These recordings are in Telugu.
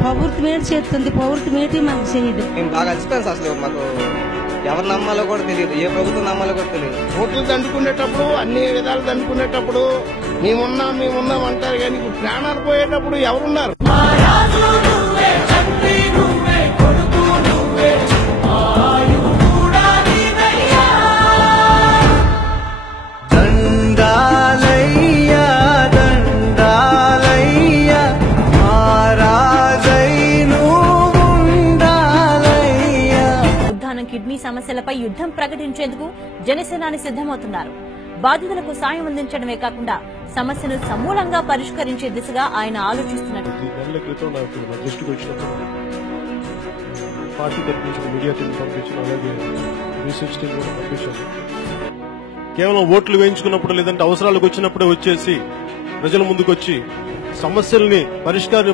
ప్రవృత్తి మేట చేస్తుంది, ప్రవృత్తి మేటి మనకు చేయదు. నేను బాగా అలసిపోయాను అసలు. మాకు ఎవరు నమ్మాలో కూడా తెలియదు, ఏ ప్రభుత్వం నమ్మాలో కూడా తెలియదు. ఓట్లు దండుకునేటప్పుడు అన్ని విధాలు దండుకునేటప్పుడు మేమున్నాం అంటారు, కానీ ఇప్పుడు ప్రాణాలు పోయేటప్పుడు ఎవరున్నారు? కిడ్నీ సమస్యలపై యుద్ధం ప్రకటించేందుకు జనసేనాని సిద్దమవుతున్నారు. బాధితులకు సాయం అందించడమే కాకుండా సమస్యను సమూలంగా పరిష్కరించే దిశగా ఆయన ఆలోచిస్తున్నారు. కేవలం ఓట్లు వేయించుకున్నప్పుడు లేదంటే అవసరాలకు వచ్చినప్పుడే వచ్చేసి ప్రజల ముందుకు వచ్చి సమస్యల్ని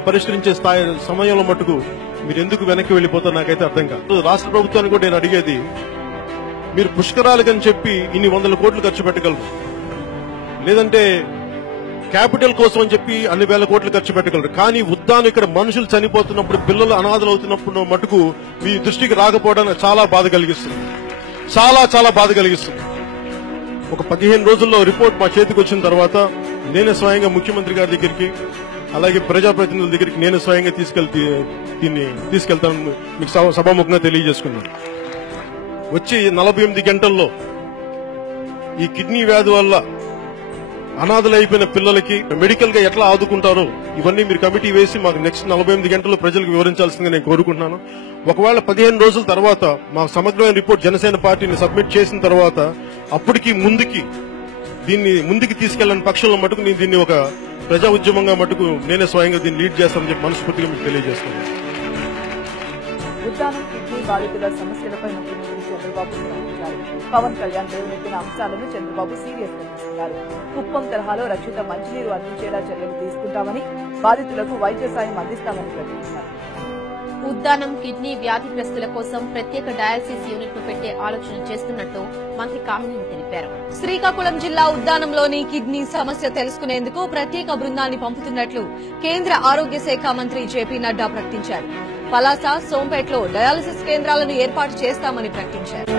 పరిష్కరించే స్థాయి సమయంలో మటుకు మీరు ఎందుకు వెనక్కి వెళ్లిపోతారు నాకైతే అర్థం కాదు. రాష్ట్ర ప్రభుత్వానికి కూడా నేను అడిగేది, మీరు పుష్కరాలకని చెప్పి ఇన్ని 100 కోట్లు ఖర్చు పెట్టగలరు, లేదంటే క్యాపిటల్ కోసం అని చెప్పి అన్ని వేల కోట్లు ఖర్చు పెట్టగలరు. కానీ ఉద్దానం ఇక్కడ మనుషులు చనిపోతున్నప్పుడు, పిల్లలు అనాథలు అవుతున్నప్పుడు మటుకు మీ దృష్టికి రాకపోవడానికి చాలా బాధ కలిగిస్తుంది, చాలా బాధ కలిగిస్తుంది. ఒక 15 రోజుల్లో రిపోర్ట్ మా చేతికి వచ్చిన తర్వాత నేనే స్వయంగా ముఖ్యమంత్రి గారి దగ్గరికి, అలాగే ప్రజాప్రతినిధుల దగ్గరికి నేనే స్వయంగా తీసుకెళ్తాను మీకు సభాముఖంగా తెలియజేసుకున్నాను. వచ్చి 48 గంటల్లో ఈ కిడ్నీ వ్యాధి వల్ల అనాథలైపోయిన పిల్లలకి మెడికల్ గా ఎట్లా ఆదుకుంటారో ఇవన్నీ మీరు కమిటీ వేసి మాకు నెక్స్ట్ 48 గంటల్లో ప్రజలకు వివరించాల్సిందిగా నేను కోరుకుంటున్నాను. ఒకవేళ 15 రోజుల తర్వాత మా సమగ్రమైన రిపోర్ట్ జనసేన పార్టీని సబ్మిట్ చేసిన తర్వాత అప్పటికి ముందుకి తీసుకెళ్లని పక్షంలో మటుకు నేను దీన్ని ఒక ప్రజా ఉద్యమంగా మటుకు నేనే స్వయంగా దీన్ని లీడ్ చేస్తానని చెప్పి మనస్ఫూర్తిగా మీకు తెలియజేస్తున్నాను. ఉద్దానం కిడ్నీ బాధితుల సమస్యలపై ముఖ్యమంత్రి చంద్రబాబు స్పందించారు. పవన్ కళ్యాణ్ లేవనెత్తిన అంశాలను చంద్రబాబు సీరియస్ గా తీసుకున్నారు. కుప్పం తరహాలో రక్షిత మంచినీరు అందించేలా చర్యలు తీసుకుంటామని, బాధితులకు వైద్య సాయం అందిస్తామని ప్రకటించారు. ఉద్దానం కిడ్నీ వ్యాధిగ్రస్తుల కోసం ప్రత్యేక డయాలసిస్ యూనిట్ ను పెట్టే ఆలోచన చేస్తున్నట్టు మంత్రి కామినేని తెలిపారు. శ్రీకాకుళం జిల్లా ఉద్దానంలోని కిడ్నీ సమస్య తెలుసుకునేందుకు ప్రత్యేక బృందాన్ని పంపుతున్నట్లు కేంద్ర ఆరోగ్య శాఖ మంత్రి జేపీ నడ్డా ప్రకటించారు. పలాస, సోంపేటలో డయాలసిస్ కేంద్రాలను ఏర్పాటు చేస్తామని ప్రకటించారు.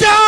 जा